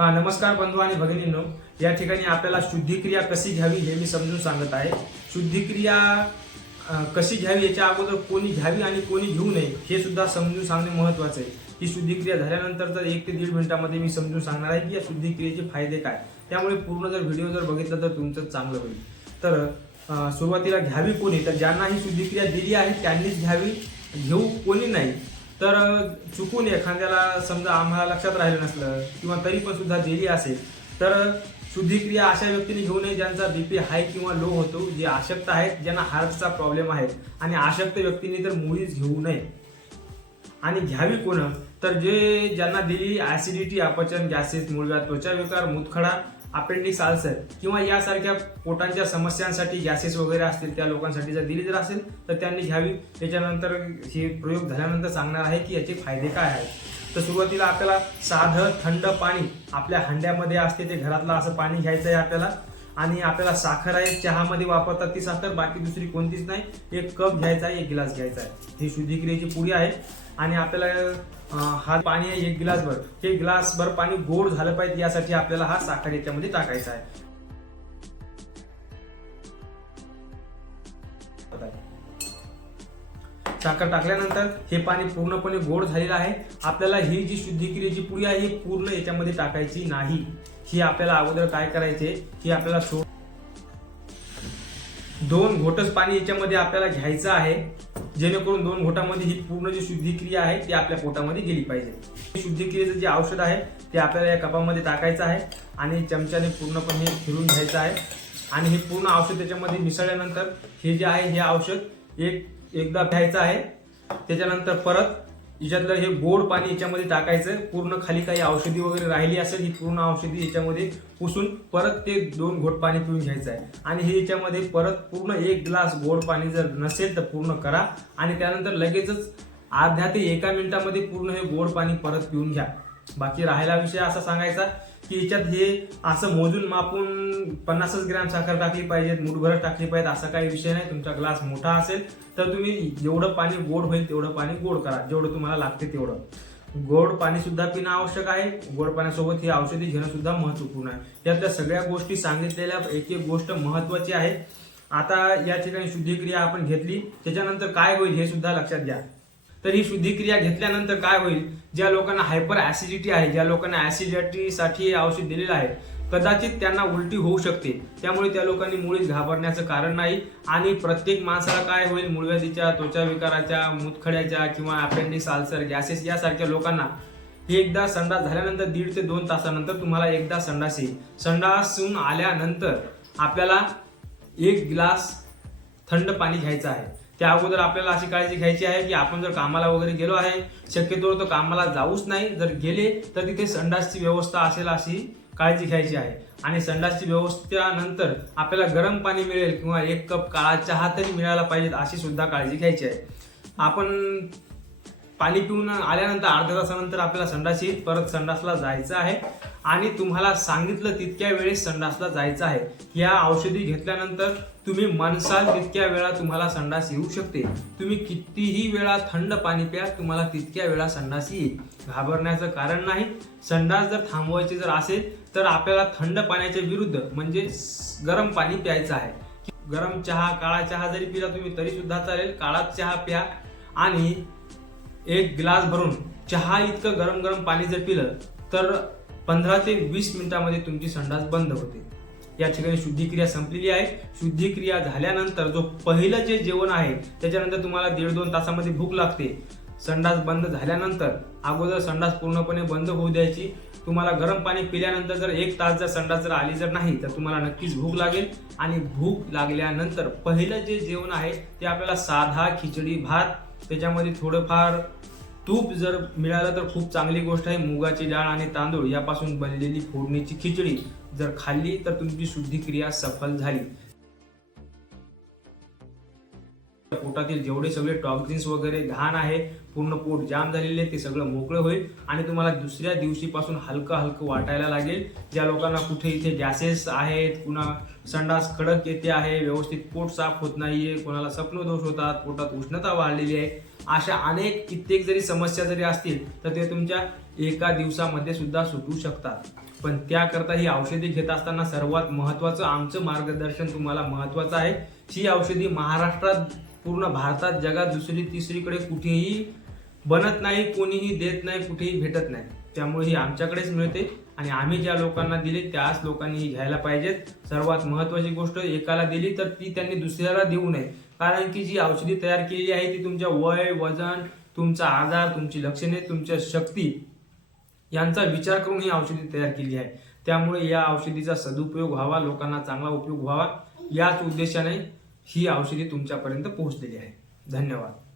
हा नमस्कार बंधू आणि भगिनींनो. या ठिकाणी आपल्याला शुद्धिक्रिया कशी घ्यावी हे मी समजून सांगत आहे. शुद्धिक्रिया कशी घ्यावी याच्या अगोदर कोणी घ्यावी आणि कोणी घेऊ नये हे सुद्धा समजून सांगणे महत्वाचं आहे. ही शुद्धिक्रिया झाल्यानंतर तर एक ते दीड मिनिटामध्ये मी समजून सांगणार आहे की या शुद्धिक्रियेचे फायदे काय. त्यामुळे पूर्ण जर व्हिडिओ जर बघितला तर तुमचं चांगलं होईल. तर सुरुवातीला घ्यावी कोणी? तर ज्यांना ही शुद्धिक्रिया दिली आहे त्यांनीच घ्यावी घेऊ कोणी नाही. तर चुकून एखाद्याला समजा आम्हाला लक्षात राहिलं नसलं किंवा तरी पण सुद्धा दिली असेल तर शुद्धिक्रिया अशा व्यक्तीने घेऊ नये ज्यांचा बीपी हाय किंवा लो होतो जे आशक्त आहेत ज्यांना हार्टचा प्रॉब्लेम आहे आणि आशक्त व्यक्तीने तर मुळीच घेऊ नये. आणि घ्यावी कोण? तर जे ज्यांना दिली ऍसिडिटी अपचन गॅसेस मूळव्याध त्वचा विकार मुतखडा अपेंडिक्स आल्सर किंवा यासारख्या पोटांच्या समस्यांसाठी गॅसेस वगैरे असतील त्या लोकांसाठी जर दिली जर असेल तर त्यांनी घ्यावी. त्याच्यानंतर हे प्रयोग झाल्यानंतर सांगणार आहे की याचे फायदे काय आहेत. तर सुरुवातीला आपल्याला साधं थंड पाणी आपल्या हंड्यामध्ये असते ते घरातलं असं पाणी घ्यायचं आहे आपल्याला. आणि आपल्याला साखर आहे चहामध्ये वापरतात ती साखर बाकी दुसरी कोणतीच नाही. एक कप घ्यायचा आहे एक गिलास घ्यायचा आहे. ही शुद्धिक्रियेची पुडी आहे. आणि आपल्याला हा पाणी आहे एक गिलासभर. हे गिलासभर पाणी गोड झालं पाहिजे यासाठी आपल्याला हा साखर याच्यामध्ये टाकायचा आहे. साखर टाकल्यानंतर हे पाणी पूर्णपणे गोड झालेलं आहे. आपल्याला ही जी शुद्धिक्रियेची पुडी आहे ही पूर्ण याच्यामध्ये टाकायची नाही. ही आपल्याला अगोदर काय करायचे ही आपल्याला सो दोन घोटच पाणी याच्यामध्ये आपल्याला घ्यायचं आहे. जेणेकरून दोन घोटामध्ये ही पूर्ण जी शुद्धिक्रिया आहे ती आपल्या पोटामध्ये गेली पाहिजे. शुद्धिक्रियेचं जे औषध आहे ते आपल्याला या कपामध्ये टाकायचं आहे आणि चमच्याने पूर्णपणे फिरून घ्यायचं आहे. आणि हे पूर्ण औषध त्याच्यामध्ये मिसळल्यानंतर हे जे आहे हे औषध एक एकदा घ्यायचं आहे त्याच्यानंतर परत याच्यातलं हे गोड पाणी याच्यामध्ये टाकायचं पूर्ण खाली काही औषधी वगैरे राहिली असेल ही पूर्ण औषधी याच्यामध्ये पुसून परत ते दोन घोट पाणी पिऊन घ्यायचं आहे. आणि हे याच्यामध्ये परत पूर्ण एक ग्लास गोड पाणी जर नसेल तर पूर्ण करा. आणि त्यानंतर लगेचच अर्ध्या ते एका मिनिटामध्ये पूर्ण हे गोड पाणी परत पिऊन घ्या. बाकी राहिला विषय असा सांगायचा की याच्यात हे असं मोजून मापून पन्नासच ग्रॅम साखर टाकली पाहिजे मुठभरच टाकली पाहिजे असा काही विषय नाही. तुमचा ग्लास मोठा असेल तर तुम्ही जेवढं पाणी गोड होईल तेवढं पाणी गोड करा. जेवढं तुम्हाला लागते तेवढं. गोड पाणी सुद्धा पिणं आवश्यक आहे. गोड पाण्यासोबत ही औषधी घेणं सुद्धा महत्त्वपूर्ण आहे. यातल्या सगळ्या गोष्टी सांगितलेल्या एक एक गोष्ट महत्वाची आहे आता या ठिकाणी शुद्धिक्रिया आपण घेतली. त्याच्यानंतर काय होईल हे सुद्धा लक्षात घ्या. तर ही शुद्धिक्रिया घेतल्यानंतर काय होईल? ज्या लोकांना हायपर ऍसिडिटी आहे ज्या लोकांना ऍसिडिटीसाठी औषध दिलेलं आहे कदाचित त्यांना उलटी होऊ शकते. त्यामुळे त्या लोकांनी मुळीच घाबरण्याचं कारण नाही. आणि प्रत्येक माणसाला काय होईल? मुळव्याधीच्या त्वचा विकाराच्या मुतखड्याच्या किंवा अपेंडिक्स आल्सर गॅसेस यासारख्या लोकांना हे एकदा संडास झाल्यानंतर दीड ते दोन तासानंतर तुम्हाला एकदा संडास येईल. संडासून आल्यानंतर आपल्याला एक ग्लास थंड पाणी घ्यायचं आहे. त्या अगोदर आपल्याला अशी काळजी घ्यायची आहे की आपण जर कामाला वगैरे गेलो आहे शक्यतो तो कामाला जाऊच नाही. जर गेले तर तिथे संडासची व्यवस्था असेल अशी काळजी घ्यायची आहे. आणि संडासची व्यवस्थेनंतर आपल्याला गरम पाणी मिळेल किंवा एक कप काळा चहा तरी मिळायला पाहिजे अशी सुद्धा काळजी घ्यायची आहे. आपण पाणी पिऊन आल्यानंतर अर्ध्या तासानंतर आपल्याला संडास येईल. परत संडासला जायचं आहे. आणि तुम्हाला सांगितलं तितक्या वेळेस संडासला जायचं आहे. या औषधी घेतल्यानंतर तुम्ही मनसाल तितक्या वेळा तुम्हाला संडास येऊ शकते. तुम्ही कितीही वेळा थंड पाणी प्या तुम्हाला तितक्या वेळा संडास येईल. घाबरण्याचं कारण नाही. संडास जर थांबवायची जर असेल तर आपल्याला थंड पाण्याच्या विरुद्ध म्हणजे गरम पाणी प्यायचं आहे. गरम चहा काळा चहा जरी पिला तुम्ही तरी सुद्धा चालेल. काळाच चहा प्या. आणि एक ग्लास भरून चहा इतकं गरम गरम पाणी जर पिलं तर पंधरा ते वीस मिनिटामध्ये तुमची संडास बंद होते. या ठिकाणी शुद्धिक्रिया संपलेली आहे. शुद्धिक्रिया झाल्यानंतर जो पहिलं जे जेवण आहे त्याच्यानंतर तुम्हाला दीड दोन तासामध्ये भूक लागते. संडास बंद झाल्यानंतर अगोदर संडास पूर्णपणे बंद होऊ द्यायची. तुम्हाला गरम पाणी पिल्यानंतर जर एक तास जर संडास जर आली जर नाही तर तुम्हाला नक्कीच भूक लागेल. आणि भूक लागल्यानंतर पहिलं जे जेवण आहे ते आपल्याला साधा खिचडी भात त्याच्यामध्ये थोडंफार तूप जर मिळालं तर खूप चांगली गोष्ट आहे. मुगाची डाळ आणि तांदूळ यापासून बनलेली फोडणीची खिचडी जर खाल्ली तर तुमची शुद्धिक्रिया सफल झाली. पोटातील जेवढे सगळे टॉक्झिन्स वगैरे घाण आहे पूर्ण पोट जाम झालेले ते सगळं मोकळं होईल. आणि तुम्हाला दुसऱ्या दिवशीपासून हलकं हलकं वाटायला लागेल. ज्या लोकांना कुठे इथे गॅसेस आहेत पुन्हा संडास कडक येते आहे व्यवस्थित पोट साफ होत नाहीये कोणाला दोष होतात पोटात उष्णता वाढलेली आहे अशा अनेक कित्येक जरी समस्या जरी असतील तर ते तुमच्या एका दिवसामध्ये सुद्धा सुटू शकतात. पण त्याकरता ही औषधी घेत असताना सर्वात महत्वाचं आमचं मार्गदर्शन तुम्हाला महत्वाचं आहे. ही औषधी महाराष्ट्रात पूर्ण भारतात जगात दुसरी तिसरीकडे कुठेही बनत नाही कोणीही देत नाही कुठेही भेटत नाही. त्यामुळे ही आमच्याकडेच मिळते आणि आम्ही ज्या लोकांना दिली त्याच लोकांनी ही घ्यायला पाहिजेत. सर्वात महत्त्वाची गोष्ट एकाला दिली तर ती त्यांनी दुसऱ्याला देऊ नये. कारण की जी औषधी तयार केलेली आहे ती तुमच्या वय वजन तुमचा आजार तुमची लक्षणे तुमच्या शक्ती यांचा विचार करून ही औषधी तयार केली आहे. त्यामुळे या औषधीचा सदुपयोग व्हावा लोकांना चांगला उपयोग व्हावा याच उद्देशाने ही औषधी तुमच्यापर्यंत पोहोचलेली आहे. धन्यवाद.